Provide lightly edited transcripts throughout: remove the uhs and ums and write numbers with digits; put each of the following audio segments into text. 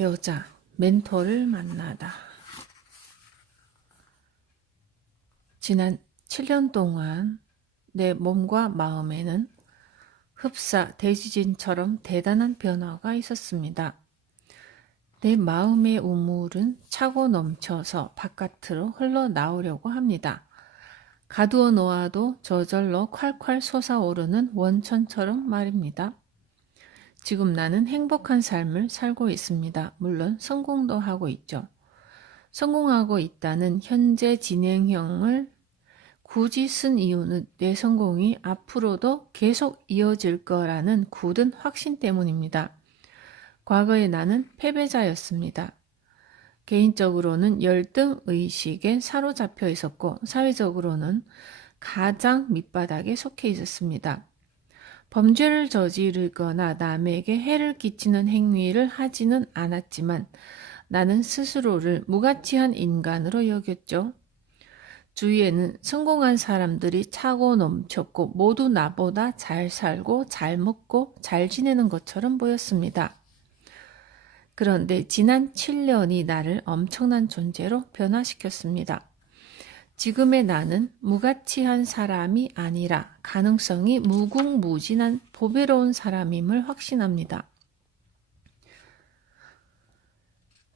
여자, 멘토를 만나다. 지난 7년 동안 내 몸과 마음에는 흡사 대지진처럼 대단한 변화가 있었습니다. 내 마음의 우물은 차고 넘쳐서 바깥으로 흘러나오려고 합니다. 가두어 놓아도 저절로 콸콸 솟아오르는 원천처럼 말입니다. 지금 나는 행복한 삶을 살고 있습니다. 물론 성공도 하고 있죠. 성공하고 있다는 현재 진행형을 굳이 쓴 이유는 내 성공이 앞으로도 계속 이어질 거라는 굳은 확신 때문입니다. 과거에 나는 패배자였습니다. 개인적으로는 열등 의식에 사로잡혀 있었고 사회적으로는 가장 밑바닥에 속해 있었습니다. 범죄를 저지르거나 남에게 해를 끼치는 행위를 하지는 않았지만 나는 스스로를 무가치한 인간으로 여겼죠. 주위에는 성공한 사람들이 차고 넘쳤고 모두 나보다 잘 살고 잘 먹고 잘 지내는 것처럼 보였습니다. 그런데 지난 7년이 나를 엄청난 존재로 변화시켰습니다. 지금의 나는 무가치한 사람이 아니라 가능성이 무궁무진한 보배로운 사람임을 확신합니다.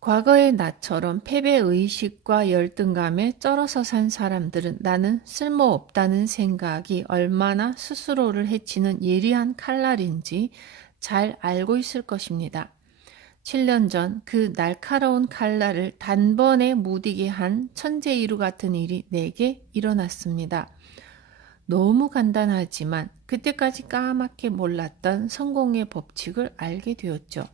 과거의 나처럼 패배의식과 열등감에 쩔어서 산 사람들은 나는 쓸모없다는 생각이 얼마나 스스로를 해치는 예리한 칼날인지 잘 알고 있을 것입니다. 7년 전 그 날카로운 칼날을 단번에 무디게 한 천재이루 같은 일이 내게 일어났습니다. 너무 간단하지만 그때까지 까맣게 몰랐던 성공의 법칙을 알게 되었죠.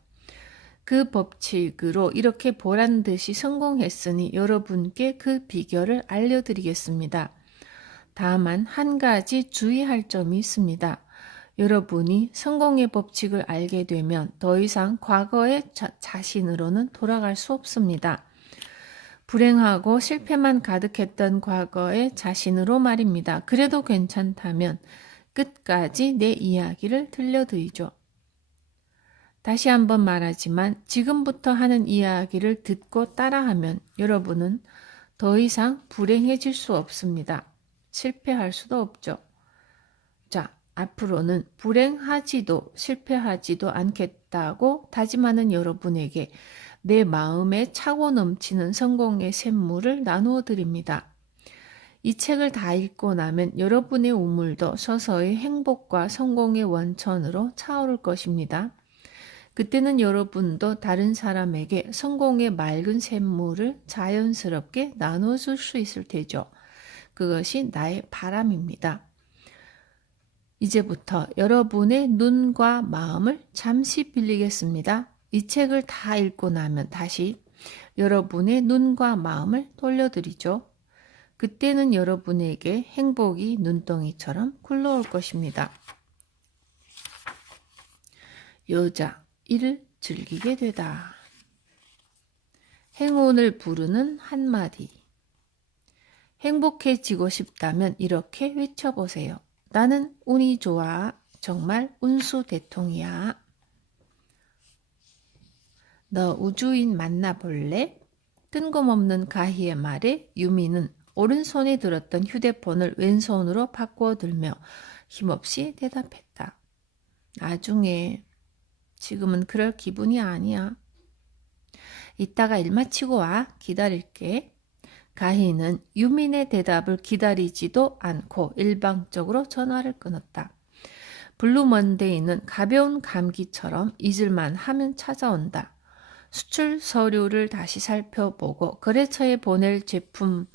그 법칙으로 이렇게 보란듯이 성공했으니 여러분께 그 비결을 알려드리겠습니다. 다만 한 가지 주의할 점이 있습니다. 여러분이 성공의 법칙을 알게 되면 더 이상 과거의 자신으로는 돌아갈 수 없습니다. 불행하고 실패만 가득했던 과거의 자신으로 말입니다. 그래도 괜찮다면 끝까지 내 이야기를 들려드리죠. 다시 한번 말하지만 지금부터 하는 이야기를 듣고 따라하면 여러분은 더 이상 불행해질 수 없습니다. 실패할 수도 없죠. 자, 앞으로는 불행하지도 실패하지도 않겠다고 다짐하는 여러분에게 내 마음에 차고 넘치는 성공의 샘물을 나누어 드립니다. 이 책을 다 읽고 나면 여러분의 우물도 서서히 행복과 성공의 원천으로 차오를 것입니다. 그때는 여러분도 다른 사람에게 성공의 맑은 샘물을 자연스럽게 나눠줄 수 있을 테죠. 그것이 나의 바람입니다. 이제부터 여러분의 눈과 마음을 잠시 빌리겠습니다. 이 책을 다 읽고 나면 다시 여러분의 눈과 마음을 돌려드리죠. 그때는 여러분에게 행복이 눈덩이처럼 굴러올 것입니다. 여자, 이를 즐기게 되다. 행운을 부르는 한마디. 행복해지고 싶다면 이렇게 외쳐보세요. 나는 운이 좋아. 정말 운수 대통이야. 너 우주인 만나볼래? 뜬금없는 가희의 말에 유미는 오른손에 들었던 휴대폰을 왼손으로 바꾸어 들며 힘없이 대답했다. 나중에. 지금은 그럴 기분이 아니야. 이따가 일 마치고 와. 기다릴게. 가희는 유민의 대답을 기다리지도 않고 일방적으로 전화를 끊었다. 블루먼데이는 가벼운 감기처럼 잊을만 하면 찾아온다. 수출 서류를 다시 살펴보고 거래처에 보낼 제품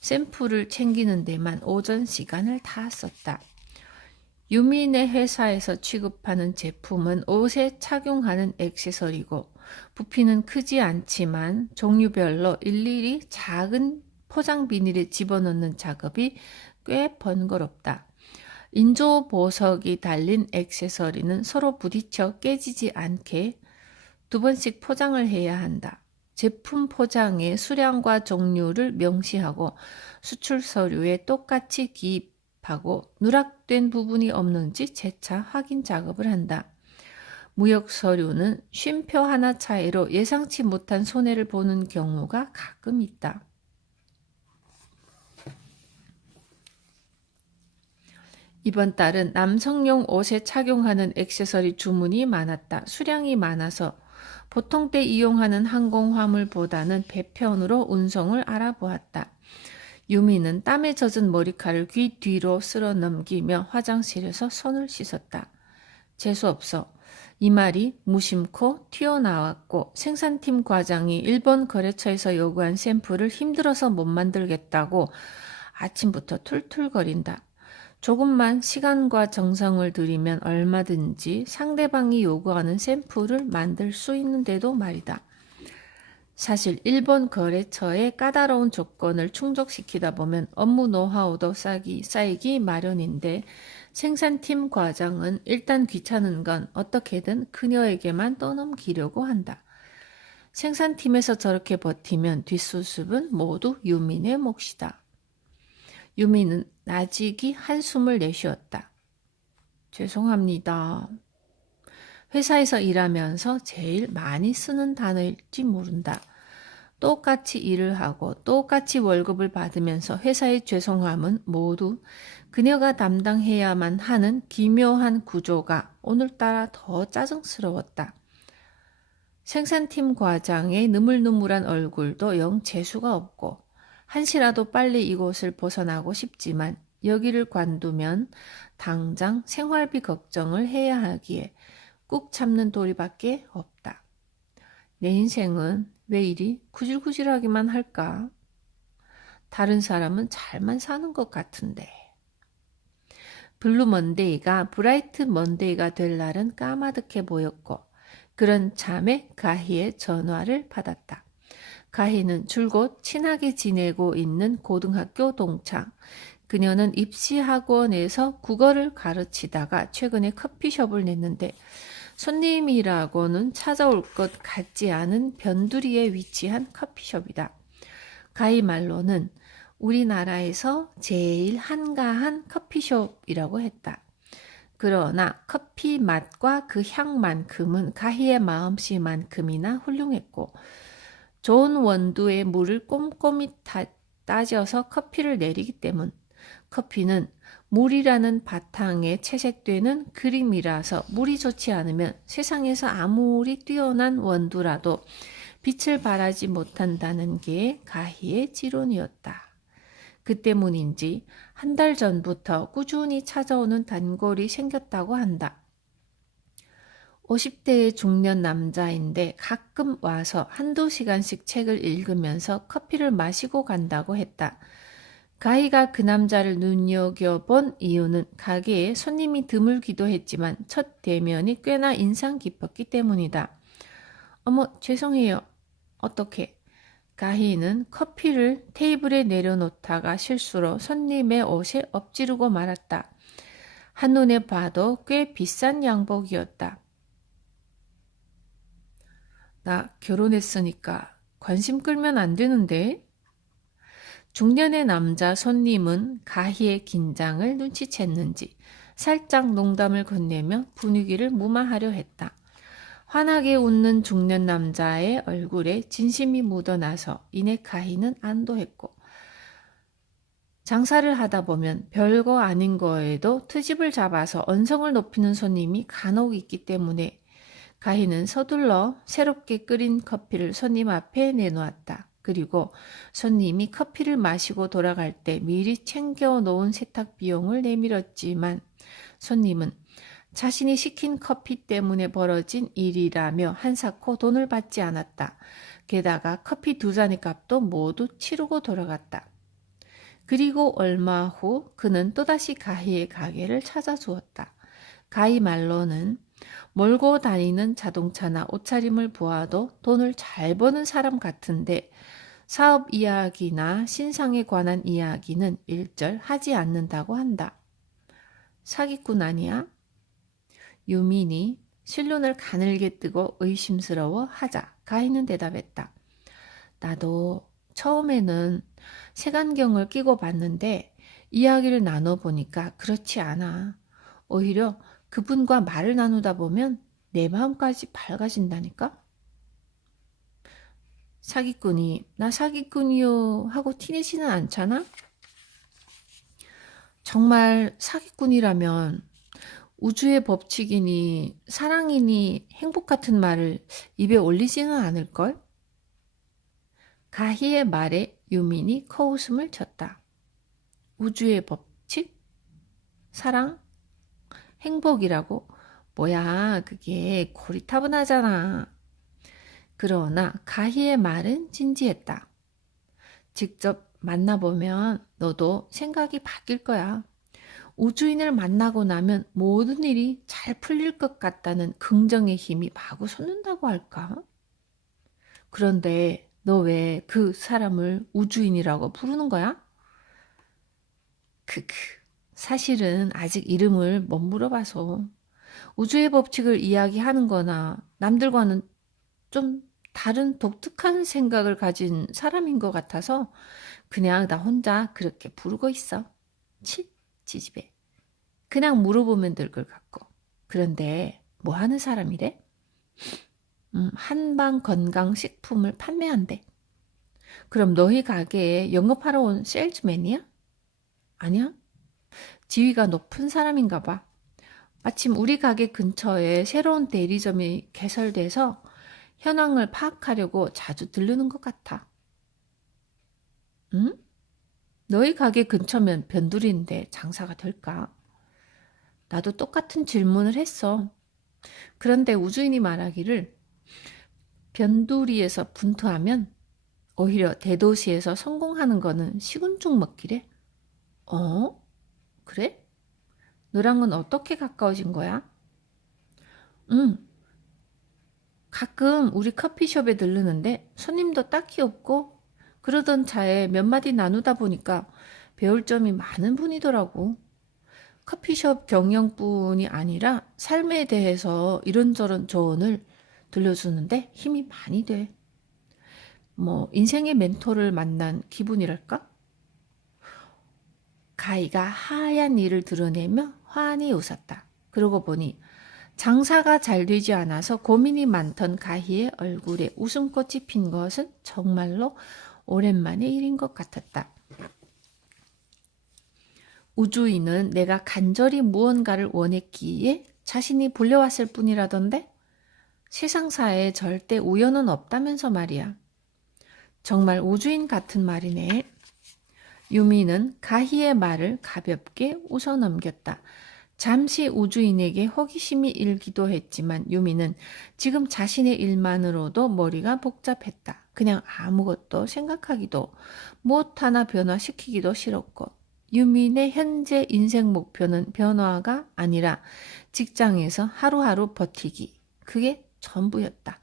샘플을 챙기는 데만 오전 시간을 다 썼다. 유민의 회사에서 취급하는 제품은 옷에 착용하는 액세서리고 부피는 크지 않지만 종류별로 일일이 작은 포장 비닐에 집어넣는 작업이 꽤 번거롭다. 인조 보석이 달린 액세서리는 서로 부딪혀 깨지지 않게 2번씩 포장을 해야 한다. 제품 포장의 수량과 종류를 명시하고 수출 서류에 똑같이 기입하고 누락된 부분이 없는지 재차 확인 작업을 한다. 무역 서류는 쉼표 하나 차이로 예상치 못한 손해를 보는 경우가 가끔 있다. 이번 달은 남성용 옷에 착용하는 액세서리 주문이 많았다. 수량이 많아서 보통 때 이용하는 항공 화물보다는 배편으로 운송을 알아보았다. 유미는 땀에 젖은 머리카락을 귀 뒤로 쓸어 넘기며 화장실에서 손을 씻었다. 재수없어. 이 말이 무심코 튀어나왔고 생산팀 과장이 일본 거래처에서 요구한 샘플을 힘들어서 못 만들겠다고 아침부터 툴툴거린다. 조금만 시간과 정성을 들이면 얼마든지 상대방이 요구하는 샘플을 만들 수 있는데도 말이다. 사실 일본 거래처의 까다로운 조건을 충족시키다 보면 업무 노하우도 쌓이기 마련인데 생산팀 과장은 일단 귀찮은 건 어떻게든 그녀에게만 떠넘기려고 한다. 생산팀에서 저렇게 버티면 뒷수습은 모두 유민의 몫이다. 유민은 나직이 한숨을 내쉬었다. 죄송합니다. 회사에서 일하면서 제일 많이 쓰는 단어일지 모른다. 똑같이 일을 하고 똑같이 월급을 받으면서 회사의 죄송함은 모두 그녀가 담당해야만 하는 기묘한 구조가 오늘따라 더 짜증스러웠다. 생산팀 과장의 느물느물한 얼굴도 영 재수가 없고 한시라도 빨리 이곳을 벗어나고 싶지만 여기를 관두면 당장 생활비 걱정을 해야 하기에 꾹 참는 도리밖에 없다. 내 인생은 왜 이리 구질구질하기만 할까? 다른 사람은 잘만 사는 것 같은데. 블루 먼데이가 브라이트 먼데이가 될 날은 까마득해 보였고 그런 참에 가희의 전화를 받았다. 가희는 줄곧 친하게 지내고 있는 고등학교 동창. 그녀는 입시학원에서 국어를 가르치다가 최근에 커피숍을 냈는데 손님이라고는 찾아올 것 같지 않은 변두리에 위치한 커피숍이다. 가희 말로는 우리나라에서 제일 한가한 커피숍이라고 했다. 그러나 커피 맛과 그 향만큼은 가희의 마음씨만큼이나 훌륭했고 좋은 원두에 물을 꼼꼼히 따져서 커피를 내리기 때문 커피는 물이라는 바탕에 채색되는 그림이라서 물이 좋지 않으면 세상에서 아무리 뛰어난 원두라도 빛을 발하지 못한다는 게 가희의 지론이었다. 그 때문인지 한 달 전부터 꾸준히 찾아오는 단골이 생겼다고 한다. 50대의 중년 남자인데 가끔 와서 한두 시간씩 책을 읽으면서 커피를 마시고 간다고 했다. 가희가 그 남자를 눈여겨본 이유는 가게에 손님이 드물기도 했지만 첫 대면이 꽤나 인상 깊었기 때문이다. 어머, 죄송해요. 어떻게? 가희는 커피를 테이블에 내려놓다가 실수로 손님의 옷에 엎지르고 말았다. 한눈에 봐도 꽤 비싼 양복이었다. 나 결혼했으니까 관심 끌면 안 되는데? 중년의 남자 손님은 가희의 긴장을 눈치챘는지 살짝 농담을 건네며 분위기를 무마하려 했다. 환하게 웃는 중년 남자의 얼굴에 진심이 묻어나서 이내 가희는 안도했고 장사를 하다 보면 별거 아닌 거에도 트집을 잡아서 언성을 높이는 손님이 간혹 있기 때문에 가희는 서둘러 새롭게 끓인 커피를 손님 앞에 내놓았다. 그리고 손님이 커피를 마시고 돌아갈 때 미리 챙겨놓은 세탁 비용을 내밀었지만 손님은 자신이 시킨 커피 때문에 벌어진 일이라며 한사코 돈을 받지 않았다. 게다가 커피 2잔의 값도 모두 치르고 돌아갔다. 그리고 얼마 후 그는 또다시 가희의 가게를 찾아주었다. 가희 말로는 몰고 다니는 자동차나 옷차림을 보아도 돈을 잘 버는 사람 같은데 사업 이야기나 신상에 관한 이야기는 일절 하지 않는다고 한다. 사기꾼 아니야? 유민이 실눈을 가늘게 뜨고 의심스러워 하자 가희는 대답했다. 나도 처음에는 색안경을 끼고 봤는데 이야기를 나눠보니까 그렇지 않아. 오히려 그분과 말을 나누다 보면 내 마음까지 밝아진다니까? 사기꾼이 나 사기꾼이요 하고 티내지는 않잖아? 정말 사기꾼이라면 우주의 법칙이니 사랑이니 행복 같은 말을 입에 올리지는 않을걸? 가희의 말에 유민이 코웃음을 쳤다. 우주의 법칙? 사랑? 행복이라고? 뭐야, 그게 고리타분하잖아. 그러나 가희의 말은 진지했다. 직접 만나보면 너도 생각이 바뀔 거야. 우주인을 만나고 나면 모든 일이 잘 풀릴 것 같다는 긍정의 힘이 마구 솟는다고 할까? 그런데 너 왜 그 사람을 우주인이라고 부르는 거야? 크크. 사실은 아직 이름을 못 물어봐서 우주의 법칙을 이야기하는 거나 남들과는 좀 다른 독특한 생각을 가진 사람인 것 같아서 그냥 나 혼자 그렇게 부르고 있어. 치, 지지배. 그냥 물어보면 될 걸 같고. 그런데 뭐 하는 사람이래? 한방 건강식품을 판매한대. 그럼 너희 가게에 영업하러 온 세일즈맨이야? 아니야? 지위가 높은 사람인가 봐. 마침 우리 가게 근처에 새로운 대리점이 개설돼서 현황을 파악하려고 자주 들르는 것 같아. 응? 너희 가게 근처면 변두리인데 장사가 될까? 나도 똑같은 질문을 했어. 그런데 우주인이 말하기를 변두리에서 분투하면 오히려 대도시에서 성공하는 거는 식은죽 먹기래. 어? 그래? 너랑은 어떻게 가까워진 거야? 응, 가끔 우리 커피숍에 들르는데 손님도 딱히 없고 그러던 차에 몇 마디 나누다 보니까 배울 점이 많은 분이더라고. 커피숍 경영뿐이 아니라 삶에 대해서 이런저런 조언을 들려주는데 힘이 많이 돼. 뭐 인생의 멘토를 만난 기분이랄까? 가희가 하얀 이를 드러내며 환히 웃었다. 그러고 보니 장사가 잘 되지 않아서 고민이 많던 가희의 얼굴에 웃음꽃이 핀 것은 정말로 오랜만의 일인 것 같았다. 우주인은 내가 간절히 무언가를 원했기에 자신이 불려왔을 뿐이라던데? 세상사에 절대 우연은 없다면서 말이야. 정말 우주인 같은 말이네. 유미는 가희의 말을 가볍게 웃어넘겼다. 잠시 우주인에게 호기심이 일기도 했지만 유미는 지금 자신의 일만으로도 머리가 복잡했다. 그냥 아무것도 생각하기도 무엇 하나 변화시키기도 싫었고 유민의 현재 인생 목표는 변화가 아니라 직장에서 하루하루 버티기. 그게 전부였다.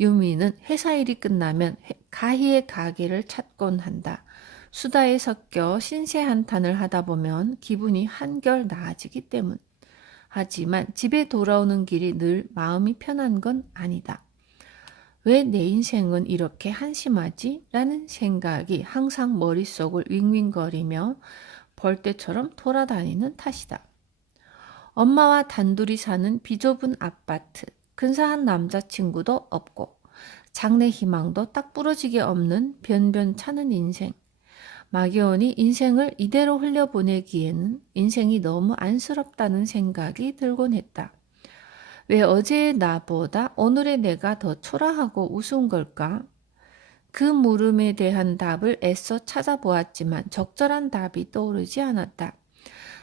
유미는 회사 일이 끝나면 가희의 가게를 찾곤 한다. 수다에 섞여 신세한탄을 하다 보면 기분이 한결 나아지기 때문. 하지만 집에 돌아오는 길이 늘 마음이 편한 건 아니다. 왜 내 인생은 이렇게 한심하지? 라는 생각이 항상 머릿속을 윙윙거리며 벌떼처럼 돌아다니는 탓이다. 엄마와 단둘이 사는 비좁은 아파트, 근사한 남자친구도 없고 장래 희망도 딱 부러지게 없는 변변찮은 인생. 마기온이 인생을 이대로 흘려보내기에는 인생이 너무 안쓰럽다는 생각이 들곤 했다. 왜 어제의 나보다 오늘의 내가 더 초라하고 우스운 걸까? 그 물음에 대한 답을 애써 찾아보았지만 적절한 답이 떠오르지 않았다.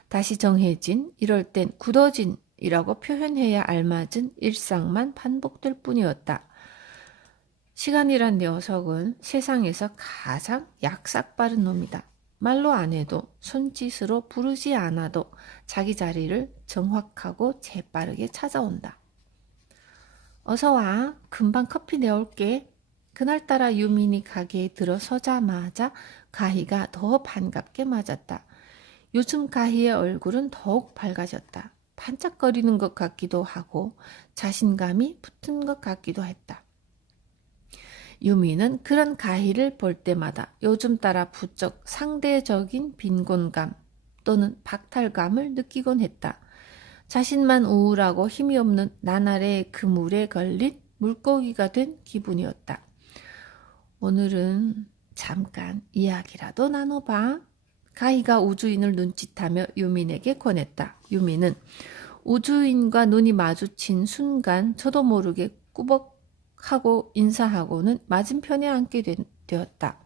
다시 정해진, 이럴 땐 굳어진이라고 표현해야 알맞은 일상만 반복될 뿐이었다. 시간이란 녀석은 세상에서 가장 약삭 빠른 놈이다. 말로 안 해도 손짓으로 부르지 않아도 자기 자리를 정확하고 재빠르게 찾아온다. 어서 와. 금방 커피 내올게. 그날따라 유민이 가게에 들어서자마자 가희가 더 반갑게 맞았다. 요즘 가희의 얼굴은 더욱 밝아졌다. 반짝거리는 것 같기도 하고 자신감이 붙은 것 같기도 했다. 유미는 그런 가희를 볼 때마다 요즘 따라 부쩍 상대적인 빈곤감 또는 박탈감을 느끼곤 했다. 자신만 우울하고 힘이 없는 나날의 그물에 걸린 물고기가 된 기분이었다. 오늘은 잠깐 이야기라도 나눠봐. 가희가 우주인을 눈짓하며 유민에게 권했다. 유민은 우주인과 눈이 마주친 순간 저도 모르게 꾸벅하고 인사하고는 맞은편에 앉게 되었다.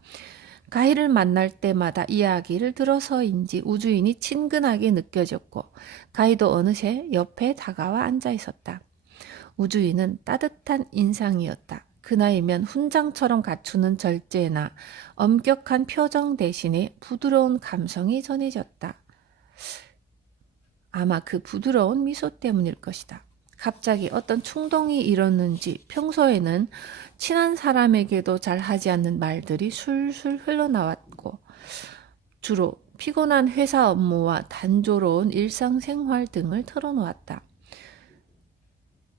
가희를 만날 때마다 이야기를 들어서인지 우주인이 친근하게 느껴졌고 가희도 어느새 옆에 다가와 앉아 있었다. 우주인은 따뜻한 인상이었다. 그 나이면 훈장처럼 갖추는 절제나 엄격한 표정 대신에 부드러운 감성이 전해졌다. 아마 그 부드러운 미소 때문일 것이다. 갑자기 어떤 충동이 일었는지 평소에는 친한 사람에게도 잘 하지 않는 말들이 술술 흘러나왔고 주로 피곤한 회사 업무와 단조로운 일상생활 등을 털어놓았다.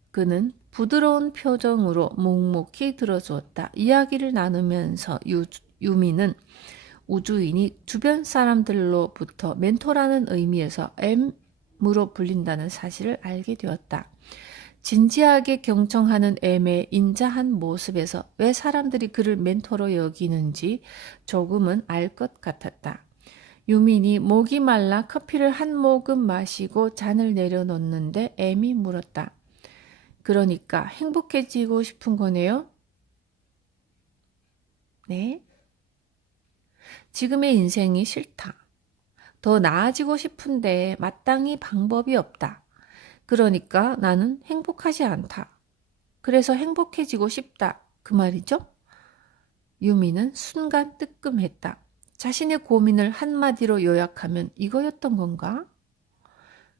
그는 부드러운 표정으로 묵묵히 들어주었다. 이야기를 나누면서 유미는 우주인이 주변 사람들로부터 멘토라는 의미에서 M으로 불린다는 사실을 알게 되었다. 진지하게 경청하는 M의 인자한 모습에서 왜 사람들이 그를 멘토로 여기는지 조금은 알 것 같았다. 유민이 목이 말라 커피를 한 모금 마시고 잔을 내려놓는데 M이 물었다. 그러니까 행복해지고 싶은 거네요? 네. 지금의 인생이 싫다. 더 나아지고 싶은데 마땅히 방법이 없다. 그러니까 나는 행복하지 않다. 그래서 행복해지고 싶다. 그 말이죠? 유미는 순간 뜨끔했다. 자신의 고민을 한마디로 요약하면 이거였던 건가?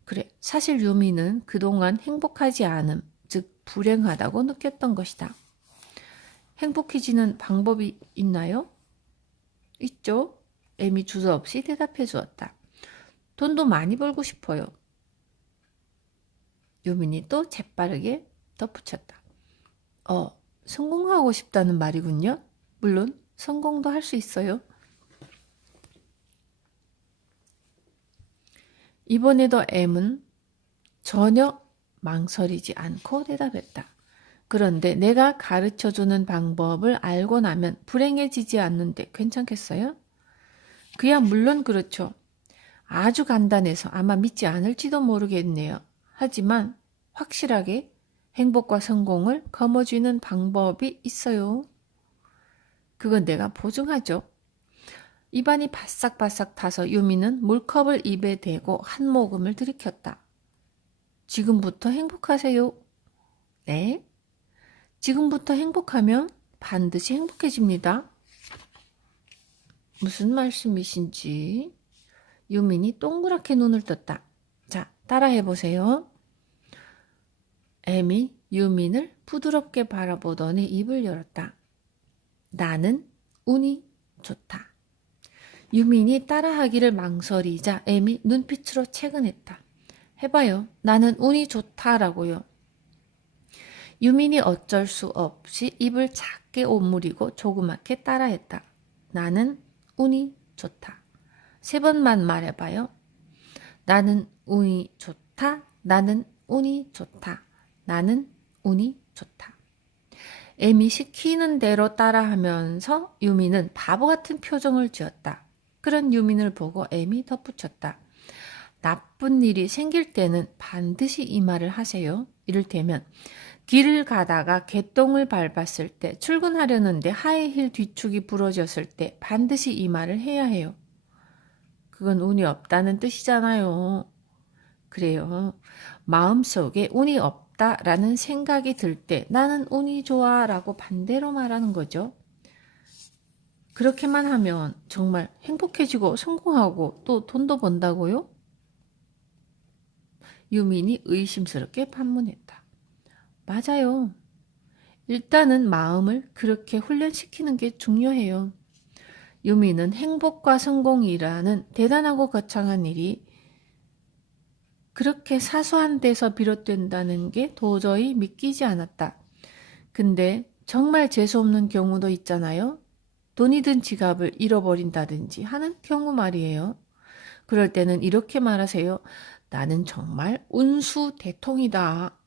그래, 사실 유미는 그동안 행복하지 않음, 즉 불행하다고 느꼈던 것이다. 행복해지는 방법이 있나요? 있죠. M이 주저없이 대답해 주었다. 돈도 많이 벌고 싶어요. 유민이 또 재빠르게 덧붙였다. 성공하고 싶다는 말이군요. 물론 성공도 할 수 있어요. 이번에도 M은 전혀 망설이지 않고 대답했다. 그런데 내가 가르쳐주는 방법을 알고 나면 불행해지지 않는데 괜찮겠어요? 그야 물론 그렇죠. 아주 간단해서 아마 믿지 않을지도 모르겠네요. 하지만 확실하게 행복과 성공을 거머쥐는 방법이 있어요. 그건 내가 보증하죠. 입안이 바싹바싹 타서 유미는 물컵을 입에 대고 한 모금을 들이켰다. 지금부터 행복하세요. 네. 지금부터 행복하면 반드시 행복해집니다. 무슨 말씀이신지 유민이 동그랗게 눈을 떴다. 자, 따라해보세요. M이 유민을 부드럽게 바라보더니 입을 열었다. 나는 운이 좋다. 유민이 따라하기를 망설이자 M이 눈빛으로 채근했다. 해봐요. 나는 운이 좋다라고요. 유민이 어쩔 수 없이 입을 작게 오므리고 조그맣게 따라했다. 나는 운이 좋다. 3번만 말해봐요. 나는 운이 좋다. 나는 운이 좋다. 나는 운이 좋다. M이 시키는 대로 따라하면서 유민은 바보 같은 표정을 지었다. 그런 유민을 보고 M이 덧붙였다. 나쁜 일이 생길 때는 반드시 이 말을 하세요. 이를테면 길을 가다가 개똥을 밟았을 때, 출근하려는데 하이힐 뒤축이 부러졌을 때 반드시 이 말을 해야 해요. 그건 운이 없다는 뜻이잖아요. 그래요. 마음속에 운이 없다라는 생각이 들 때 나는 운이 좋아 라고 반대로 말하는 거죠. 그렇게만 하면 정말 행복해지고 성공하고 또 돈도 번다고요? 유민이 의심스럽게 반문했다. 맞아요. 일단은 마음을 그렇게 훈련시키는 게 중요해요. 유미는 행복과 성공이라는 대단하고 거창한 일이 그렇게 사소한 데서 비롯된다는 게 도저히 믿기지 않았다. 근데 정말 재수없는 경우도 있잖아요. 돈이 든 지갑을 잃어버린다든지 하는 경우 말이에요. 그럴 때는 이렇게 말하세요. 나는 정말 운수 대통이다.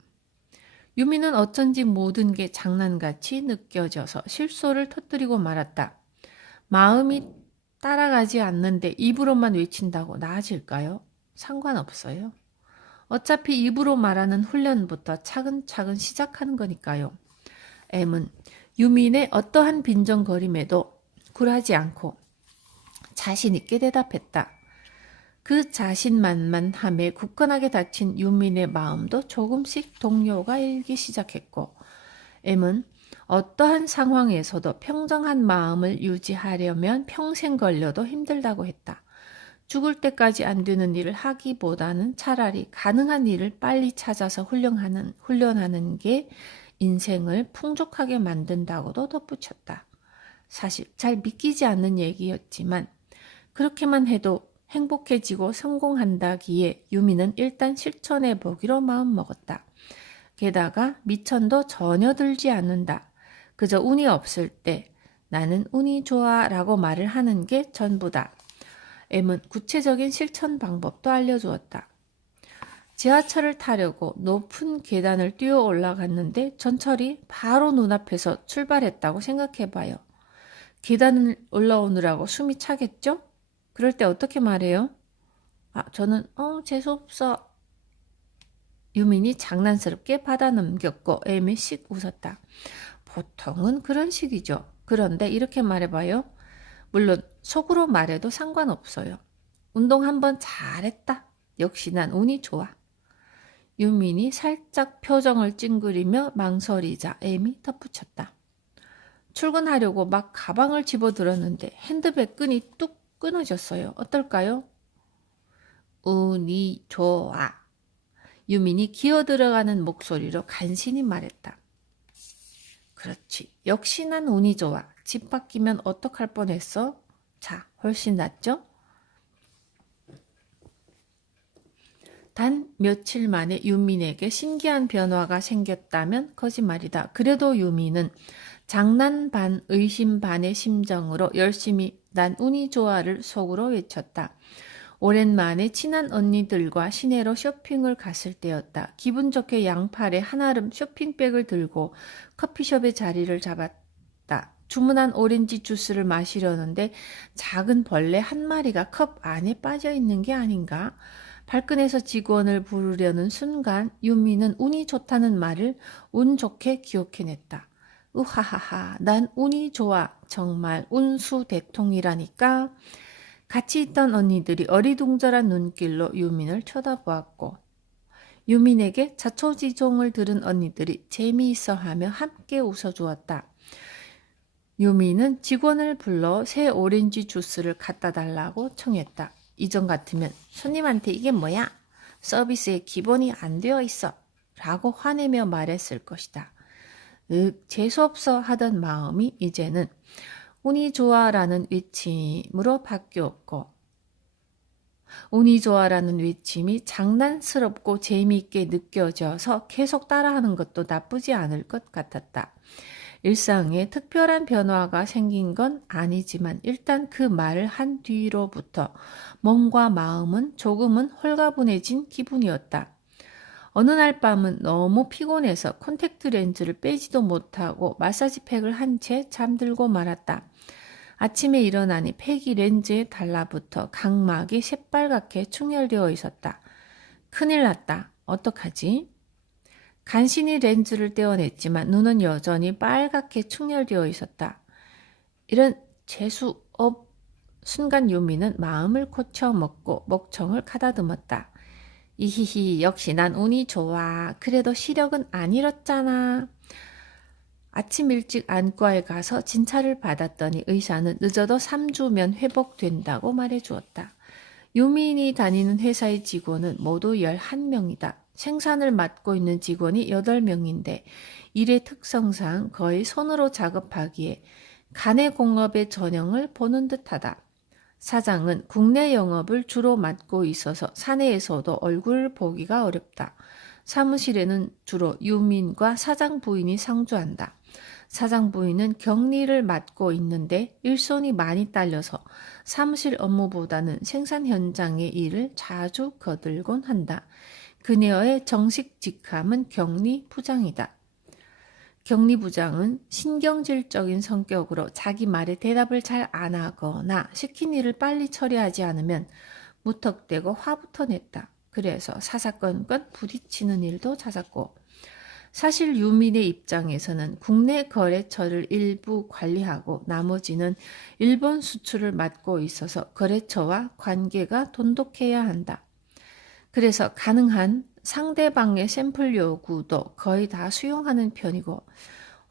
유미는 어쩐지 모든 게 장난같이 느껴져서 실소를 터뜨리고 말았다. 마음이 따라가지 않는데 입으로만 외친다고 나아질까요? 상관없어요. 어차피 입으로 말하는 훈련부터 차근차근 시작하는 거니까요. M은 유민의 어떠한 빈정거림에도 굴하지 않고 자신 있게 대답했다. 그 자신만만함에 굳건하게 닫힌 유민의 마음도 조금씩 동요가 일기 시작했고 M은 어떠한 상황에서도 평정한 마음을 유지하려면 평생 걸려도 힘들다고 했다. 죽을 때까지 안 되는 일을 하기보다는 차라리 가능한 일을 빨리 찾아서 훈련하는 게 인생을 풍족하게 만든다고도 덧붙였다. 사실 잘 믿기지 않는 얘기였지만 그렇게만 해도 행복해지고 성공한다기에 유미는 일단 실천해 보기로 마음먹었다. 게다가 미천도 전혀 들지 않는다. 그저 운이 없을 때 나는 운이 좋아 라고 말을 하는 게 전부다. M은 구체적인 실천 방법도 알려주었다. 지하철을 타려고 높은 계단을 뛰어 올라갔는데 전철이 바로 눈앞에서 출발했다고 생각해봐요. 계단을 올라오느라고 숨이 차겠죠? 그럴 때 어떻게 말해요? 저는 재수없어. 유민이 장난스럽게 받아 넘겼고 M이 씩 웃었다. 보통은 그런 식이죠. 그런데 이렇게 말해봐요. 물론 속으로 말해도 상관없어요. 운동 한번 잘했다. 역시 난 운이 좋아. 유민이 살짝 표정을 찡그리며 망설이자 M이 덧붙였다. 출근하려고 막 가방을 집어들었는데 핸드백 끈이 뚝 끊어졌어요. 어떨까요? 운이 좋아. 유민이 기어들어가는 목소리로 간신히 말했다. 그렇지. 역시 난 운이 좋아. 집 바뀌면 어떡할 뻔했어? 자, 훨씬 낫죠? 단 며칠 만에 유민에게 신기한 변화가 생겼다면 거짓말이다. 그래도 유민은 장난 반 의심 반의 심정으로 열심히 난 운이 좋아를 속으로 외쳤다. 오랜만에 친한 언니들과 시내로 쇼핑을 갔을 때였다. 기분 좋게 양팔에 한아름 쇼핑백을 들고 커피숍에 자리를 잡았다. 주문한 오렌지 주스를 마시려는데 작은 벌레 한 마리가 컵 안에 빠져 있는 게 아닌가? 발끈해서 직원을 부르려는 순간 유미는 운이 좋다는 말을 운 좋게 기억해냈다. 우하하하, 난 운이 좋아. 정말 운수 대통이라니까. 같이 있던 언니들이 어리둥절한 눈길로 유민을 쳐다보았고 유민에게 자초지종을 들은 언니들이 재미있어하며 함께 웃어주었다. 유민은 직원을 불러 새 오렌지 주스를 갖다 달라고 청했다. 이전 같으면 손님한테 이게 뭐야? 서비스에 기본이 안 되어 있어. 라고 화내며 말했을 것이다. 재수없어 하던 마음이 이제는 운이 좋아라는 외침으로 바뀌었고 운이 좋아라는 외침이 장난스럽고 재미있게 느껴져서 계속 따라하는 것도 나쁘지 않을 것 같았다. 일상에 특별한 변화가 생긴 건 아니지만 일단 그 말을 한 뒤로부터 몸과 마음은 조금은 홀가분해진 기분이었다. 어느 날 밤은 너무 피곤해서 콘택트 렌즈를 빼지도 못하고 마사지팩을 한 채 잠들고 말았다. 아침에 일어나니 팩이 렌즈에 달라붙어 각막이 새빨갛게 충혈되어 있었다. 큰일 났다. 어떡하지? 간신히 렌즈를 떼어냈지만 눈은 여전히 빨갛게 충혈되어 있었다. 이런 재수업. 순간 유미는 마음을 고쳐먹고 목청을 가다듬었다. 이히히, 역시 난 운이 좋아. 그래도 시력은 안 잃었잖아. 아침 일찍 안과에 가서 진찰을 받았더니 의사는 늦어도 3주면 회복된다고 말해주었다. 유민이 다니는 회사의 직원은 모두 11명이다. 생산을 맡고 있는 직원이 8명인데 일의 특성상 거의 손으로 작업하기에 간의 공업의 전형을 보는 듯하다. 사장은 국내 영업을 주로 맡고 있어서 사내에서도 얼굴을 보기가 어렵다. 사무실에는 주로 유민과 사장 부인이 상주한다. 사장 부인은 격리를 맡고 있는데 일손이 많이 딸려서 사무실 업무보다는 생산 현장의 일을 자주 거들곤 한다. 그녀의 정식 직함은 격리부장이다. 격리부장은 신경질적인 성격으로 자기 말에 대답을 잘 안 하거나 시킨 일을 빨리 처리하지 않으면 무턱대고 화부터 냈다. 그래서 사사건건 부딪히는 일도 잦았고, 사실 유민의 입장에서는 국내 거래처를 일부 관리하고 나머지는 일본 수출을 맡고 있어서 거래처와 관계가 돈독해야 한다. 그래서 가능한 상대방의 샘플 요구도 거의 다 수용하는 편이고,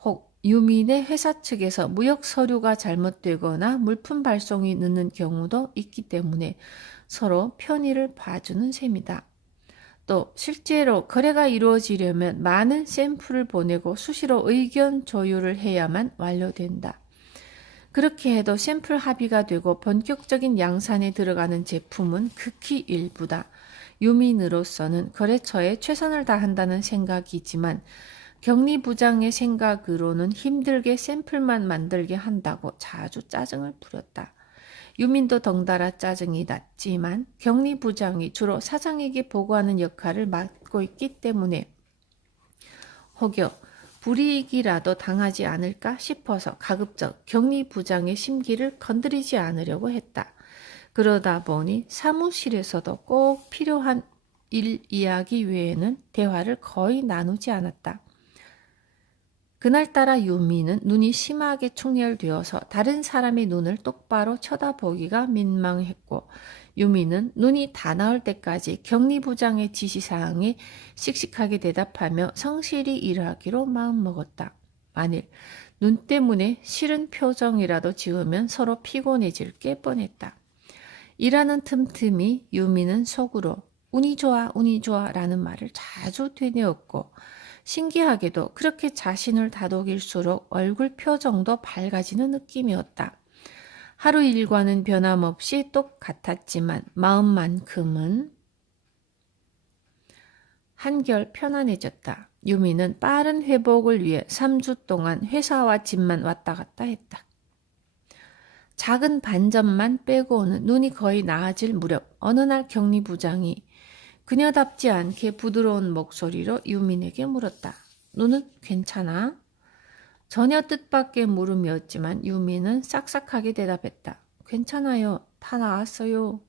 혹 유민의 회사 측에서 무역 서류가 잘못되거나 물품 발송이 늦는 경우도 있기 때문에 서로 편의를 봐주는 셈이다. 또 실제로 거래가 이루어지려면 많은 샘플을 보내고 수시로 의견 조율을 해야만 완료된다. 그렇게 해도 샘플 합의가 되고 본격적인 양산에 들어가는 제품은 극히 일부다. 유민으로서는 거래처에 최선을 다한다는 생각이지만 격리부장의 생각으로는 힘들게 샘플만 만들게 한다고 자주 짜증을 부렸다. 유민도 덩달아 짜증이 났지만 격리부장이 주로 사장에게 보고하는 역할을 맡고 있기 때문에 혹여 불이익이라도 당하지 않을까 싶어서 가급적 격리부장의 심기를 건드리지 않으려고 했다. 그러다 보니 사무실에서도 꼭 필요한 일 이야기 외에는 대화를 거의 나누지 않았다. 그날따라 유미는 눈이 심하게 충혈되어서 다른 사람의 눈을 똑바로 쳐다보기가 민망했고, 유미는 눈이 다 나올 때까지 격리부장의 지시사항에 씩씩하게 대답하며 성실히 일하기로 마음먹었다. 만일 눈 때문에 싫은 표정이라도 지으면 서로 피곤해질 게 뻔했다. 일하는 틈틈이 유미는 속으로 운이 좋아 라는 말을 자주 되뇌었고, 신기하게도 그렇게 자신을 다독일수록 얼굴 표정도 밝아지는 느낌이었다. 하루 일과는 변함없이 똑같았지만 마음만큼은 한결 편안해졌다. 유미는 빠른 회복을 위해 3주 동안 회사와 집만 왔다 갔다 했다. 작은 반점만 빼고는 눈이 거의 나아질 무렵 어느 날 격리부장이 그녀답지 않게 부드러운 목소리로 유민에게 물었다. 눈은 괜찮아? 전혀 뜻밖의 물음이었지만 유민은 싹싹하게 대답했다. 괜찮아요. 다 나았어요.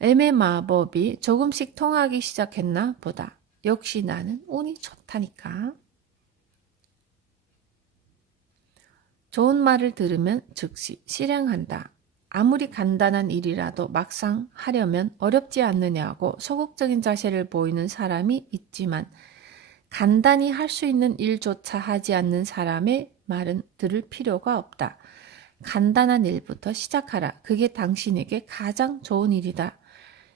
M의 마법이 조금씩 통하기 시작했나 보다. 역시 나는 운이 좋다니까. 좋은 말을 들으면 즉시 실행한다. 아무리 간단한 일이라도 막상 하려면 어렵지 않느냐고 소극적인 자세를 보이는 사람이 있지만 간단히 할 수 있는 일조차 하지 않는 사람의 말은 들을 필요가 없다. 간단한 일부터 시작하라. 그게 당신에게 가장 좋은 일이다.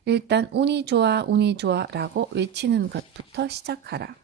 일단 운이 좋아 라고 외치는 것부터 시작하라.